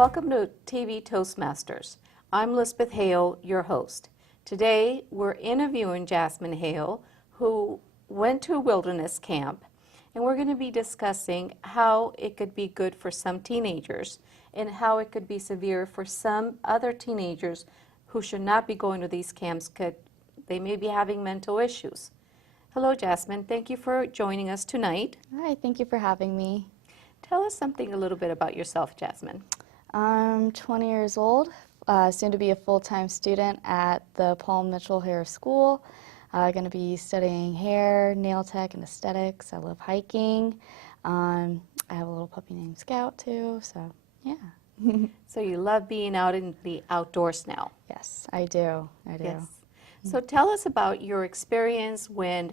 Welcome to TV Toastmasters. I'm LizBeth Hale, your host. Today we're interviewing Jazmine Hale, who went to a wilderness camp, and we're going to be discussing how it could be good for some teenagers and how it could be severe for some other teenagers who should not be going to these camps because they may be having mental issues. Hello, Jazmine. Thank you for joining us tonight. Hi, thank you for having me. Tell us something a little bit about yourself, Jazmine. I'm 20 years old, soon to be a full-time student at the Paul Mitchell Hair School. Going to be studying hair, nail tech, and aesthetics. I love hiking. I have a little puppy named Scout too, so yeah. So you love being out in the outdoors now. Yes, I do. Yes. So tell us about your experience when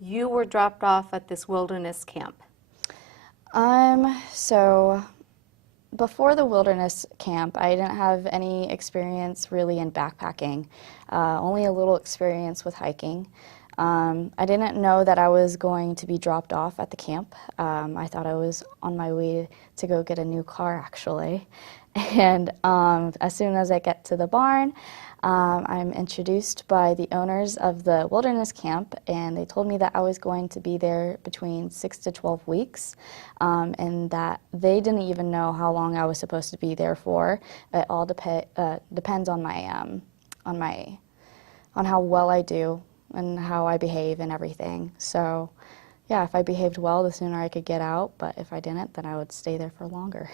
you were dropped off at this wilderness camp. So before the wilderness camp, I didn't have any experience really in backpacking, only a little experience with hiking. I didn't know that I was going to be dropped off at the camp. I thought I was on my way to go get a new car, actually. And as soon as I get to the barn, I'm introduced by the owners of the wilderness camp, and they told me that I was going to be there between 6 to 12 weeks, and that they didn't even know how long I was supposed to be there for. It all depends on on how well I do and how I behave and everything. So, yeah, if I behaved well, the sooner I could get out, but if I didn't, then I would stay there for longer.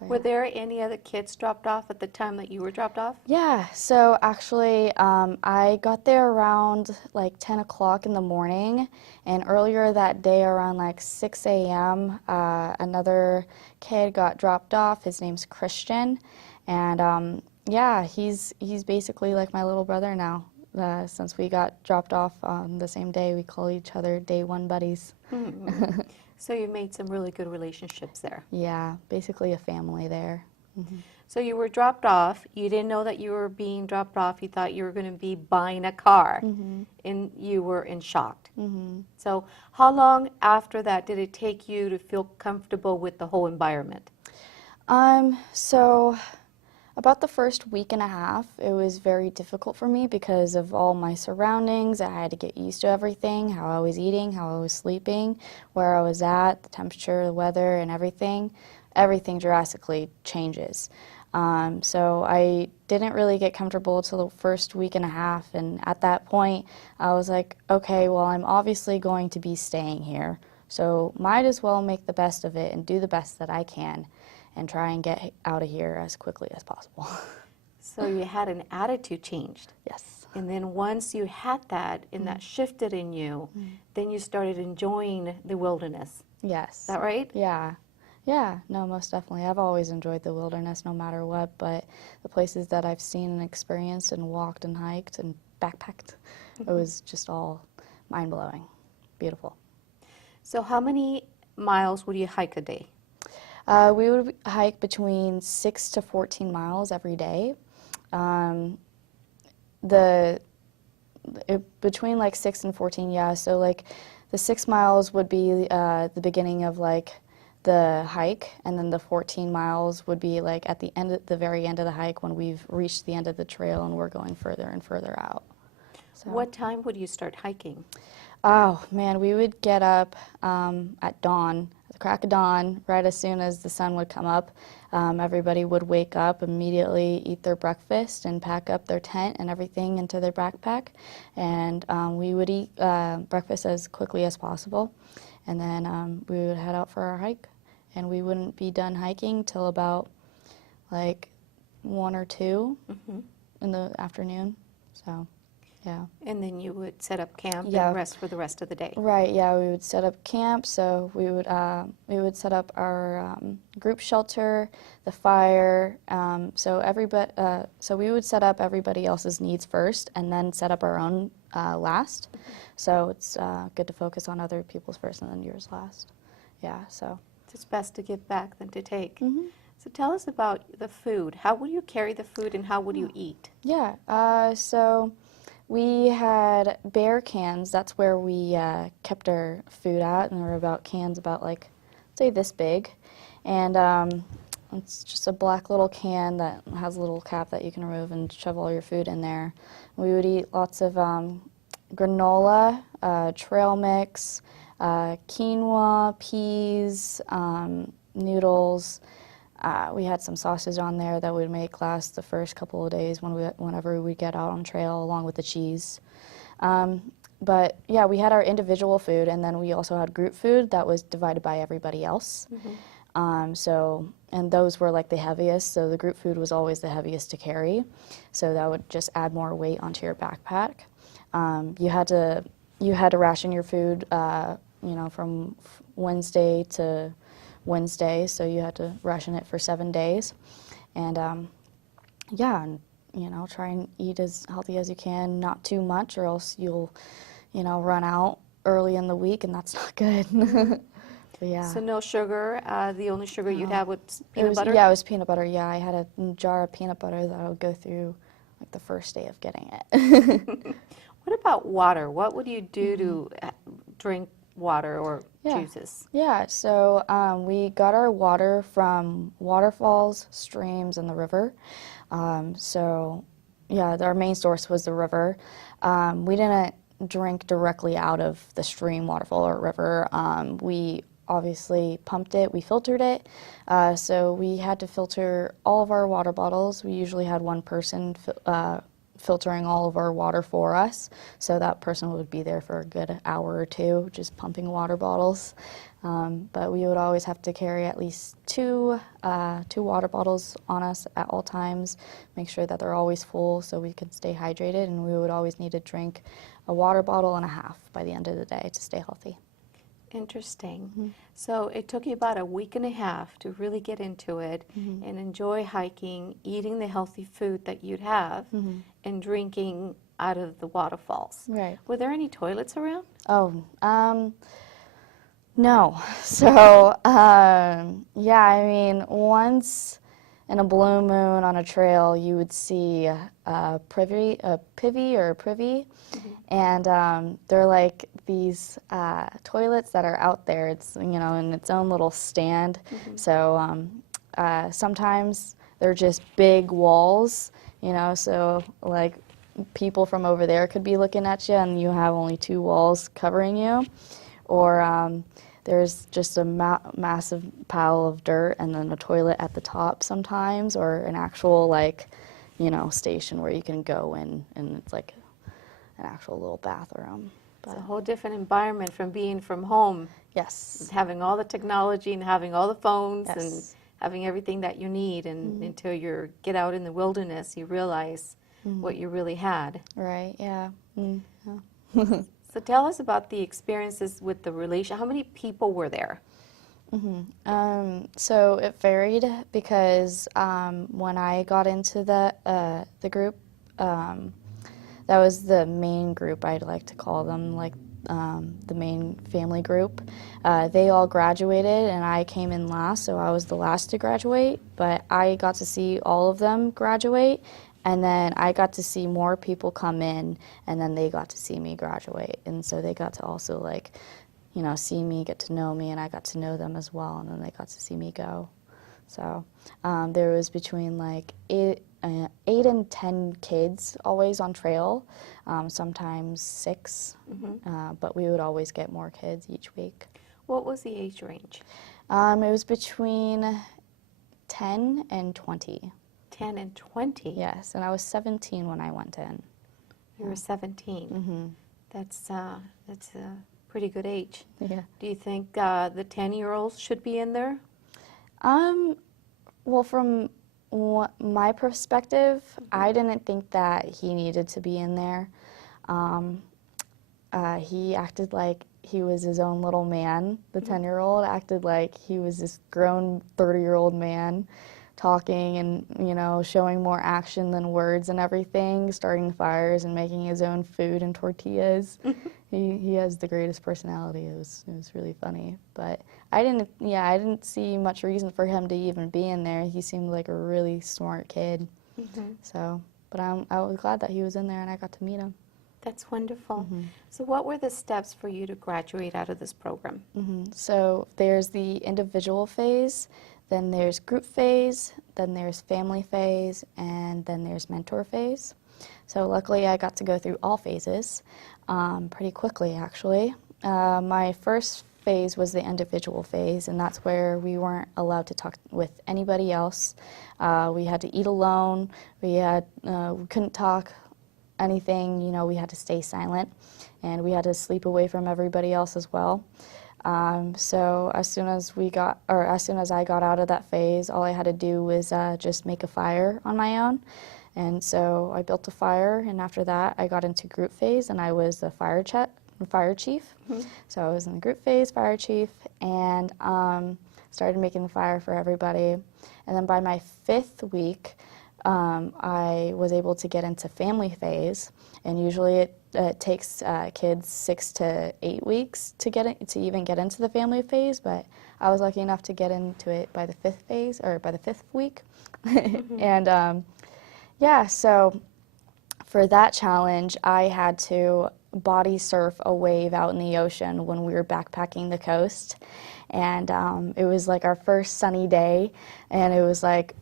Were there any other kids dropped off at the time that you were dropped off? Yeah, so actually I got there around like 10 o'clock in the morning, and earlier that day around like 6 a.m. Another kid got dropped off. His name's Christian, and yeah, he's basically like my little brother now. Since we got dropped off on the same day, we call each other day one buddies. Mm-hmm. So you made some really good relationships there. Yeah, basically a family there. Mm-hmm. So you were dropped off. You didn't know that you were being dropped off. You thought you were going to be buying a car, Mm-hmm. and you were in shock. Mm-hmm. So how long after that did it take you to feel comfortable with the whole environment? So about the first week and a half, it was very difficult for me because of all my surroundings. I had to get used to everything, how I was eating, how I was sleeping, where I was at, the temperature, the weather, and everything. Everything drastically changes. So I didn't really get comfortable until the first week and a half, and at that point, I was like, okay, well, I'm obviously going to be staying here, so might as well make the best of it and do the best that I can and try and get out of here as quickly as possible. So you had an attitude changed. Yes. And then once you had that and that shifted in you, then you started enjoying the wilderness. Yes. Is that right? Yeah. Yeah, no, most definitely. I've always enjoyed the wilderness no matter what, but the places that I've seen and experienced and walked and hiked and backpacked, it was just all mind-blowing. Beautiful. So how many miles would you hike a day? We would hike between 6 to 14 miles every day. Between like 6 and 14, yeah. So like the 6 miles would be the beginning of like the hike, and then the 14 miles would be like at the end, the very end of the hike when we've reached the end of the trail and we're going further and further out. So. What time would you start hiking? Oh man, we would get up at dawn. The crack of dawn, right as soon as the sun would come up. Everybody would wake up, immediately eat their breakfast and pack up their tent and everything into their backpack, and we would eat breakfast as quickly as possible, and then we would head out for our hike, and we wouldn't be done hiking till about like 1 or 2 in the afternoon. So yeah. And then you would set up camp Yeah. and rest for the rest of the day. Right, yeah, we would set up camp, so we would set up our group shelter, the fire, so we would set up everybody else's needs first and then set up our own last. So it's good to focus on other people's first and then yours last. Yeah, so. It's best to give back than to take. Mm-hmm. So tell us about the food. How would you carry the food and how would you eat? Yeah, so we had bear cans. That's where we kept our food at, and there were cans about like, say this big. And it's just a black little can that has a little cap that you can remove and shove all your food in there. We would eat lots of granola, trail mix, quinoa, peas, noodles. We had some sausage on there that would make last the first couple of days whenever we get out on trail, along with the cheese. But yeah, we had our individual food, and then we also had group food that was divided by everybody else. And those were like the heaviest, so the group food was always the heaviest to carry. So that would just add more weight onto your backpack. You had to ration your food, from Wednesday to Wednesday, so you had to ration it for 7 days. And try and eat as healthy as you can, not too much, or else you'll, run out early in the week, and that's not good. But yeah. So no sugar. The only sugar you'd have was peanut butter? Yeah, it was peanut butter. Yeah, I had a jar of peanut butter that I would go through like the first day of getting it. What about water? What would you do to drink water or juices? Yeah, so we got our water from waterfalls, streams, and the river. Our main source was the river. We didn't drink directly out of the stream, waterfall, or river. We obviously pumped it, we filtered it, so we had to filter all of our water bottles. We usually had one person filtering all of our water for us, so that person would be there for a good hour or two just pumping water bottles. But we would always have to carry at least two water bottles on us at all times, make sure that they're always full so we could stay hydrated, and we would always need to drink a water bottle and a half by the end of the day to stay healthy. Interesting. So it took you about a week and a half to really get into it and enjoy hiking, eating the healthy food that you'd have, and drinking out of the waterfalls. Right. Were there any toilets around? Oh, no. So, once in a blue moon on a trail, you would see a privy, and they're like these toilets that are out there. It's, in its own little stand. So sometimes they're just big walls, so like people from over there could be looking at you and you have only two walls covering you. Or there's just a massive pile of dirt and then a toilet at the top sometimes, or an actual station where you can go in and it's like an actual little bathroom. It's a whole different environment from being from home. Yes. Having all the technology and having all the phones Yes. and having everything that you need, and until you get out in the wilderness, you realize what you really had. Right, yeah. So tell us about the experiences with the relation. How many people were there? So it varied because when I got into the group, that was the main group, I'd like to call them, the main family group. They all graduated and I came in last, so I was the last to graduate, but I got to see all of them graduate, and then I got to see more people come in, and then they got to see me graduate, and so they got to also see me, get to know me, and I got to know them as well, and then they got to see me go. So there was between 8 and 10 kids always on trail, sometimes 6, but we would always get more kids each week. What was the age range? It was between 10 and 20. 10 and 20? Yes, and I was 17 when I went in. You were 17. That's a pretty good age. Yeah. Do you think the 10-year-olds should be in there? Well, from my perspective, I didn't think that he needed to be in there. He acted like he was his own little man. The 10-year-old acted like he was this grown 30-year-old man, talking and, showing more action than words and everything, starting fires and making his own food and tortillas. He has the greatest personality. It was really funny. But I didn't see much reason for him to even be in there. He seemed like a really smart kid. So, but I was glad that he was in there and I got to meet him. That's wonderful. So what were the steps for you to graduate out of this program? So there's the individual phase, Then there's group phase, then there's family phase, and then there's mentor phase. So luckily I got to go through all phases pretty quickly, actually. My first phase was the individual phase, and that's where we weren't allowed to talk with anybody else. We had to eat alone. We couldn't talk anything, you know, we had to stay silent, and we had to sleep away from everybody else as well. So as soon as I got out of that phase, all I had to do was just make a fire on my own. And so I built a fire, and after that I got into group phase, and I was the fire chief. Mm-hmm. So I was in the group phase, fire chief, and started making the fire for everybody. And then by my 5th week, I was able to get into family phase, and usually it takes kids 6 to 8 weeks to even get into the family phase, but I was lucky enough to get into it by the 5th phase, or by the 5th week. Mm-hmm. And yeah, so for that challenge, I had to body surf a wave out in the ocean when we were backpacking the coast. And it was like our first sunny day, and it was like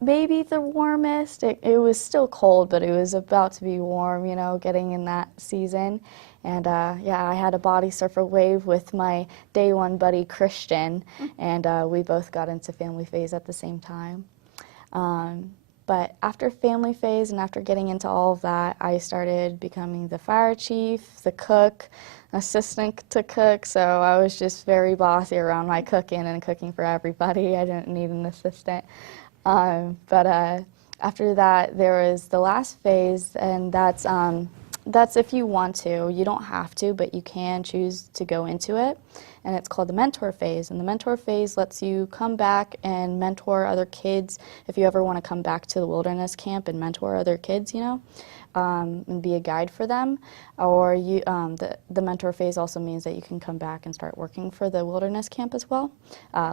maybe the warmest. It was still cold, but it was about to be warm, you know, getting in that season. And yeah, I had a body surf a wave with my day one buddy, Christian, and we both got into family phase at the same time. But after family phase and after getting into all of that, I started becoming the fire chief, the cook, assistant to cook. So I was just very bossy around my cooking and cooking for everybody. I didn't need an assistant. But after that, there was the last phase, and that's if you want to. You don't have to, but you can choose to go into it. And it's called the mentor phase. And the mentor phase lets you come back and mentor other kids if you ever want to come back to the wilderness camp and mentor other kids, you know, and be a guide for them. Or the mentor phase also means that you can come back and start working for the wilderness camp as well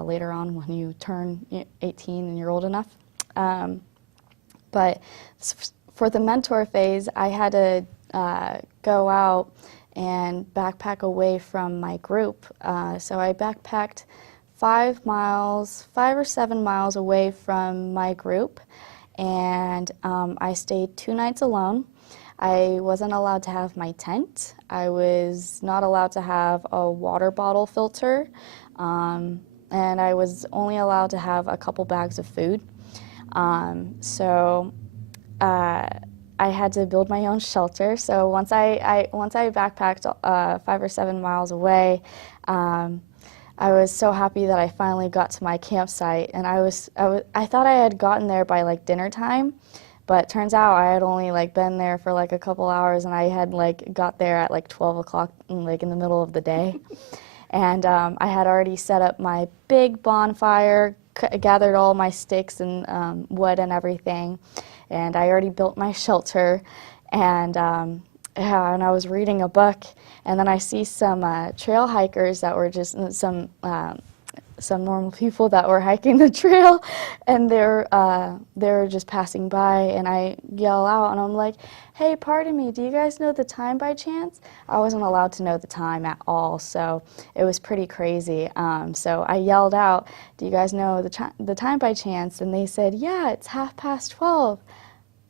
later on when you turn 18 and you're old enough. But for the mentor phase, I had to go out and backpack away from my group. So I backpacked 5 or 7 miles away from my group, and I stayed 2 nights alone. I wasn't allowed to have my tent. I was not allowed to have a water bottle filter, and I was only allowed to have a couple bags of food. I had to build my own shelter. So once I backpacked 5 or 7 miles away, I was so happy that I finally got to my campsite. And I thought I had gotten there by like dinner time, but turns out I had only like been there for like a couple hours, and I had like got there at like 12 o'clock, like in the middle of the day. And I had already set up my big bonfire, gathered all my sticks and wood and everything. And I already built my shelter, and I was reading a book, and then I see some trail hikers that were just some normal people that were hiking the trail, and they were just passing by, and I yell out, and I'm like, "Hey, pardon me, do you guys know the time by chance?" I wasn't allowed to know the time at all, so it was pretty crazy. So I yelled out, "Do you guys know the time by chance?" And they said, "Yeah, it's 12:30."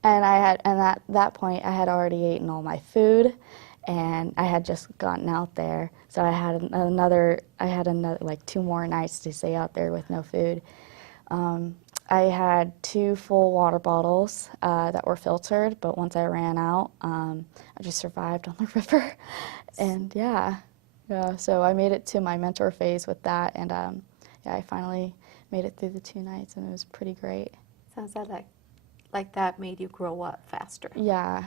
And at that point, I had already eaten all my food, and I had just gotten out there. So I had another like 2 more nights to stay out there with no food. I had 2 full water bottles that were filtered, but once I ran out, I just survived on the river. And yeah, so I made it to my mentor phase with that, and yeah, I finally made it through the 2 nights, and it was pretty great. Sounds like that made you grow up faster. Yeah.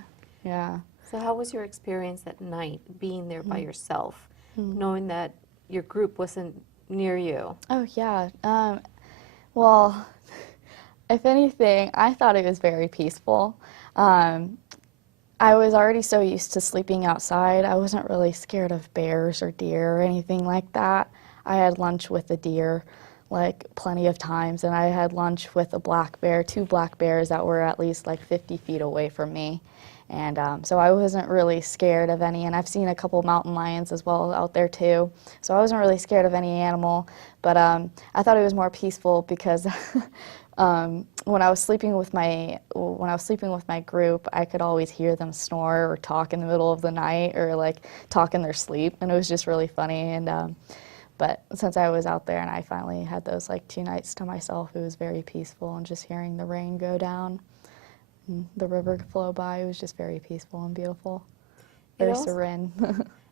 So how was your experience at night, being there by yourself, knowing that your group wasn't near you? Oh, yeah. Well, if anything, I thought it was very peaceful. I was already so used to sleeping outside. I wasn't really scared of bears or deer or anything like that. I had lunch with a deer like plenty of times, and I had lunch with a black bear, 2 black bears that were at least like 50 feet away from me. And so I wasn't really scared of any, and I've seen a couple mountain lions as well out there too. So I wasn't really scared of any animal, but I thought it was more peaceful because when I was sleeping with my group, I could always hear them snore or talk in the middle of the night or like talk in their sleep, and it was just really funny. And but since I was out there and I finally had those like 2 nights to myself, it was very peaceful, and just hearing the rain go down, and the river flow by, it was just very peaceful and beautiful, very serene.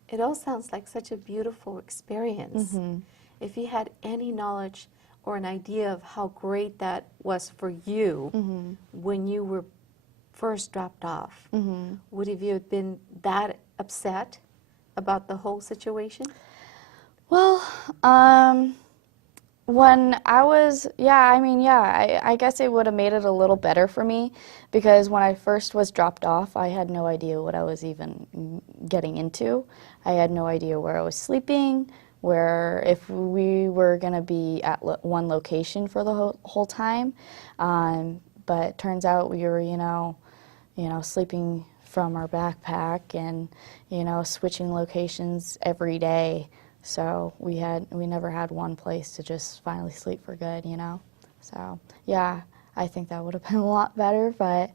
It all sounds like such a beautiful experience. Mm-hmm. If you had any knowledge or an idea of how great that was for you Mm-hmm. when you were first dropped off, Mm-hmm. would have you been that upset about the whole situation? Well, when I was, I guess it would have made it a little better for me, because when I first was dropped off, I had no idea what I was even getting into. I had no idea where I was sleeping, where if we were going to be at one location for the whole time. But it turns out we were, sleeping from our backpack and, switching locations every day. So we never had one place to just finally sleep for good, So yeah, I think that would have been a lot better. But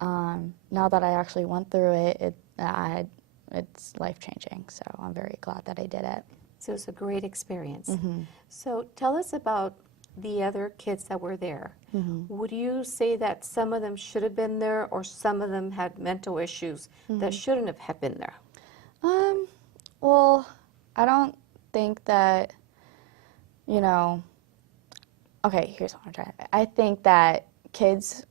now that I actually went through it, it's life-changing. So I'm very glad that I did it. So it's a great experience. Mm-hmm. So tell us about the other kids that were there. Mm-hmm. Would you say that some of them should have been there, or some of them had mental issues that shouldn't have been there? Well, I don't think that, okay, here's what I'm trying to say. I think that kids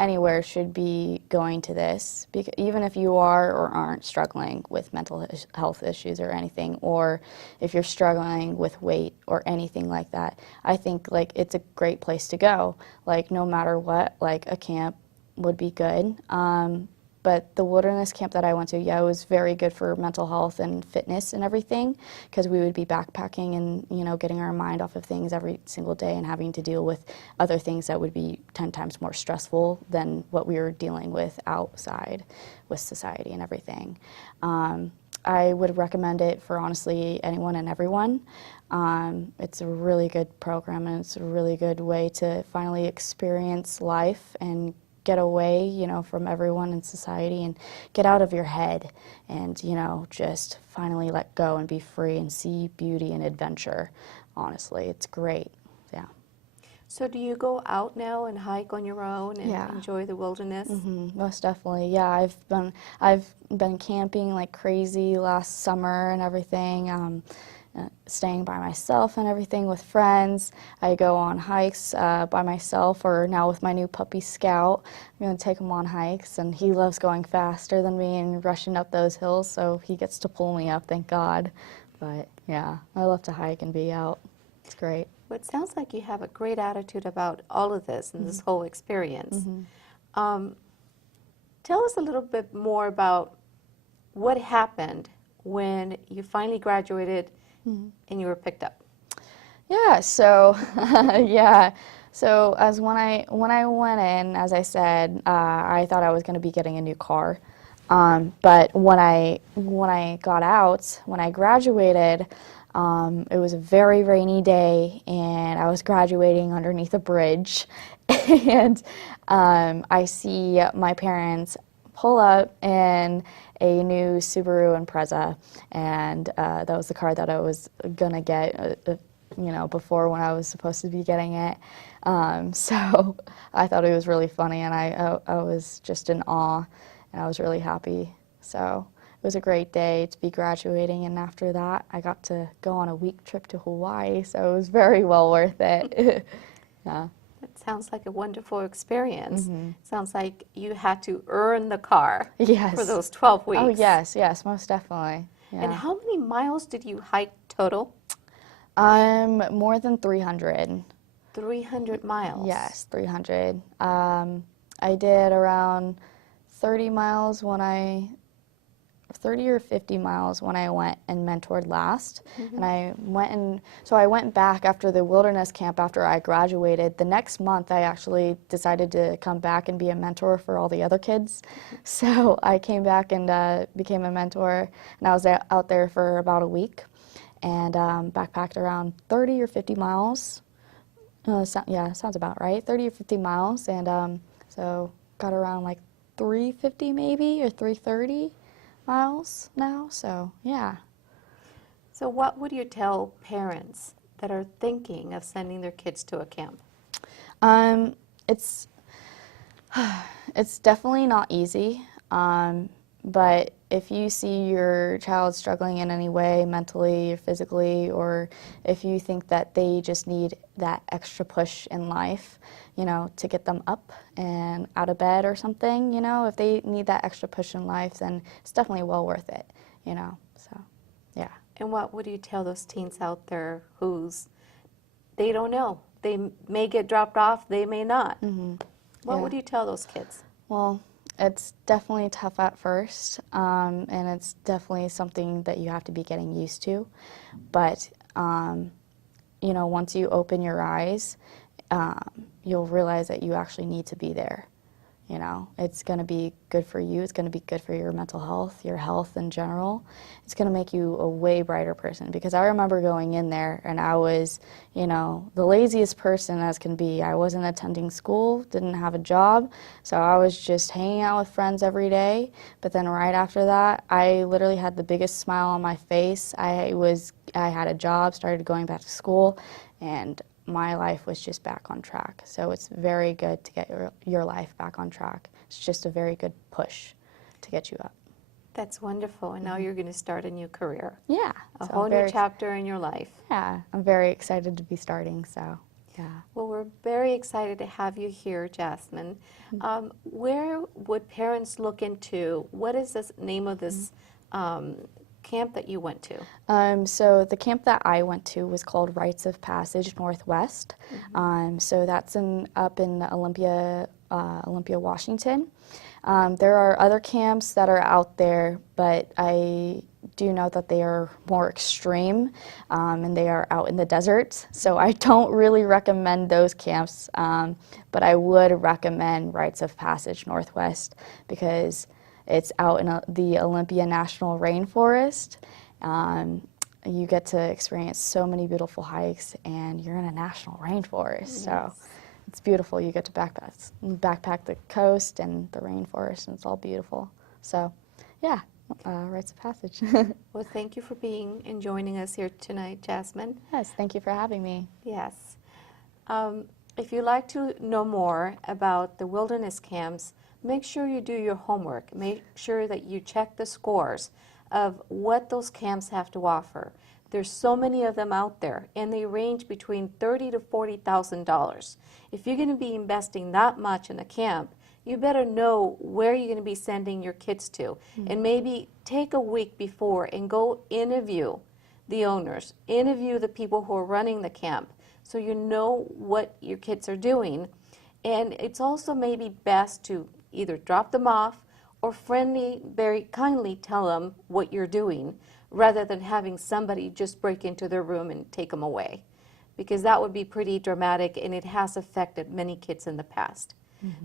anywhere should be going to this, because even if you are or aren't struggling with mental health issues or anything, or if you're struggling with weight or anything like that, I think like it's a great place to go. Like no matter what, like a camp would be good. But the wilderness camp that I went to, yeah, it was very good for mental health and fitness and everything, because we would be backpacking and, getting our mind off of things every single day and having to deal with other things that would be 10 times more stressful than what we were dealing with outside with society and everything. I would recommend it for honestly anyone and everyone. It's a really good program, and it's a really good way to finally experience life and get away, from everyone in society, and get out of your head and, just finally let go and be free and see beauty and adventure. Honestly, it's great. Yeah. So do you go out now and hike on your own and enjoy the wilderness? Mm-hmm, most definitely. Yeah, I've been camping like crazy last summer and everything. Staying by myself and everything with friends. I go on hikes by myself, or now with my new puppy Scout. I'm going to take him on hikes, and he loves going faster than me and rushing up those hills, so he gets to pull me up, thank God. But yeah, I love to hike and be out. It's great. Well, it sounds like you have a great attitude about all of this and this whole experience. Tell us a little bit more about what happened when you finally graduated and you were picked up. Yeah, so So as when I went in, as I said, I thought I was going to be getting a new car. But when I got out, when I graduated, it was a very rainy day, and I was graduating underneath a bridge, and I see my parents pull up in a new Subaru Impreza, and that was the car that I was gonna get, before when I was supposed to be getting it. So I thought it was really funny, and I was just in awe, and I was really happy. So it was a great day to be graduating, and after that, I got to go on a week trip to Hawaii, so it was very well worth it. Yeah. It sounds like a wonderful experience. Sounds like you had to earn the car for those 12 weeks. Oh, yes, most definitely. Yeah. And how many miles did you hike total? More than 300. 300 miles? Yes, 300. I did around 30 miles when I 30 or 50 miles when I went and mentored last. And I went back after the wilderness camp after I graduated. The next month I actually decided to come back and be a mentor for all the other kids. So I came back and became a mentor, and I was out there for about a week and backpacked around 30 or 50 miles. Yeah, sounds about right, 30 or 50 miles, and so got around like 350 maybe, or 330 miles now, so yeah. So what would you tell parents that are thinking of sending their kids to a camp? It's it's definitely not easy, but if you see your child struggling in any way, mentally or physically, or if you think that they just need that extra push in life, you know, to get them up and out of bed or something, you know, if they need that extra push in life, then it's definitely well worth it, you know, so, yeah. And what would you tell those teens out there they don't know? They may get dropped off, they may not. What Yeah. would you tell those kids? Well, it's definitely tough at first, and it's definitely something that you have to be getting used to. But, you know, once you open your eyes, you'll realize that you actually need to be there. You know, it's going to be good for you. It's going to be good for your mental health, your health in general. It's going to make you a way brighter person, because I remember going in there and I was, you know, the laziest person as can be. I wasn't attending school, didn't have a job, so I was just hanging out with friends every day. But then right after that, I literally had the biggest smile on my face. I had a job, started going back to school, and my life was just back on track. So it's very good to get your life back on track. It's just a very good push to get you up. That's wonderful. And now you're going to start a new career. Yeah. A so whole I'm new very, chapter in your life. Yeah, I'm very excited to be starting, so yeah. Well, we're very excited to have you here, Jazmine. Where would parents look into, what is the name of this camp that you went to? So the camp that I went to was called Rites of Passage Northwest. So that's up in Olympia, Washington. There are other camps that are out there, but I do know that they are more extreme, and they are out in the desert. So I don't really recommend those camps, but I would recommend Rites of Passage Northwest, because it's out in the Olympia National Rainforest. You get to experience so many beautiful hikes, and you're in a national rainforest, so it's beautiful. You get to backpack the coast and the rainforest, and it's all beautiful. So, yeah, rites of passage. Well, thank you for being and joining us here tonight, Jazmine. Yes, thank you for having me. Yes. If you'd like to know more about the wilderness camps, make sure you do your homework. Make sure that you check the scores of what those camps have to offer. There's so many of them out there, and they range between $30,000 to $40,000. If you're going to be investing that much in a camp, you better know where you're going to be sending your kids to, and maybe take a week before and go interview the owners, interview the people who are running the camp, so you know what your kids are doing. And it's also maybe best to either drop them off or very kindly tell them what you're doing, rather than having somebody just break into their room and take them away, because that would be pretty dramatic, and it has affected many kids in the past.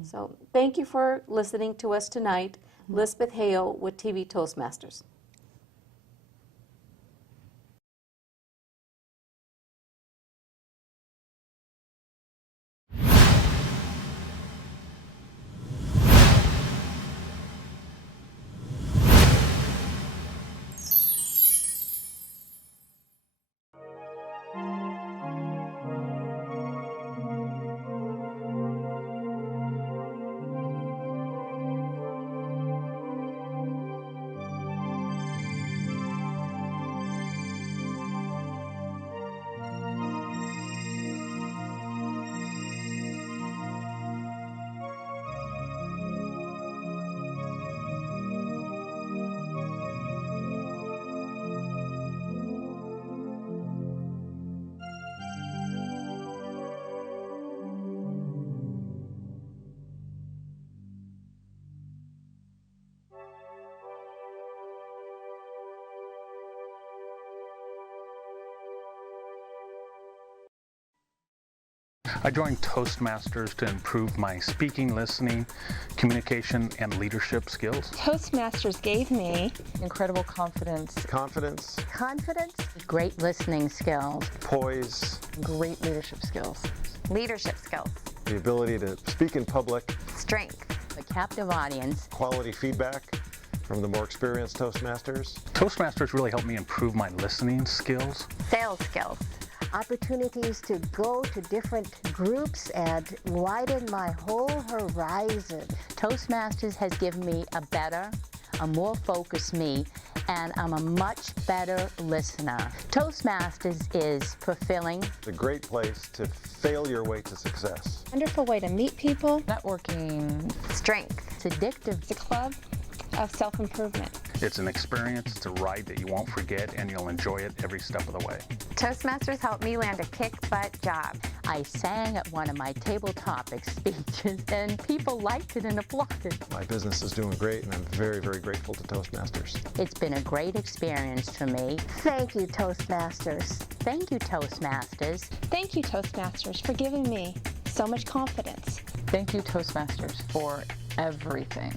So thank you for listening to us tonight. LizBeth Hale with TV Toastmasters. I joined Toastmasters to improve my speaking, listening, communication, and leadership skills. Toastmasters gave me incredible confidence, confidence, great listening skills, poise, great leadership skills, leadership skills, the ability to speak in public, strength, a captive audience, quality feedback from the more experienced Toastmasters. Toastmasters really helped me improve my listening skills. sales skills, opportunities to go to different groups and widen my whole horizon. Toastmasters has given me a more focused me, and I'm a much better listener. Toastmasters is fulfilling. It's a great place to fail your way to success. wonderful way to meet people. networking, strength, It's addictive. It's a club of self-improvement. It's an experience, it's a ride that you won't forget, and you'll enjoy it every step of the way. Toastmasters helped me land a kick-butt job. I sang at one of my table topic speeches, and people liked it and applauded. My business is doing great, and I'm very, very grateful to Toastmasters. It's been a great experience for me. Thank you, Toastmasters. Thank you, Toastmasters. Thank you, Toastmasters, for giving me so much confidence. thank you Toastmasters for everything.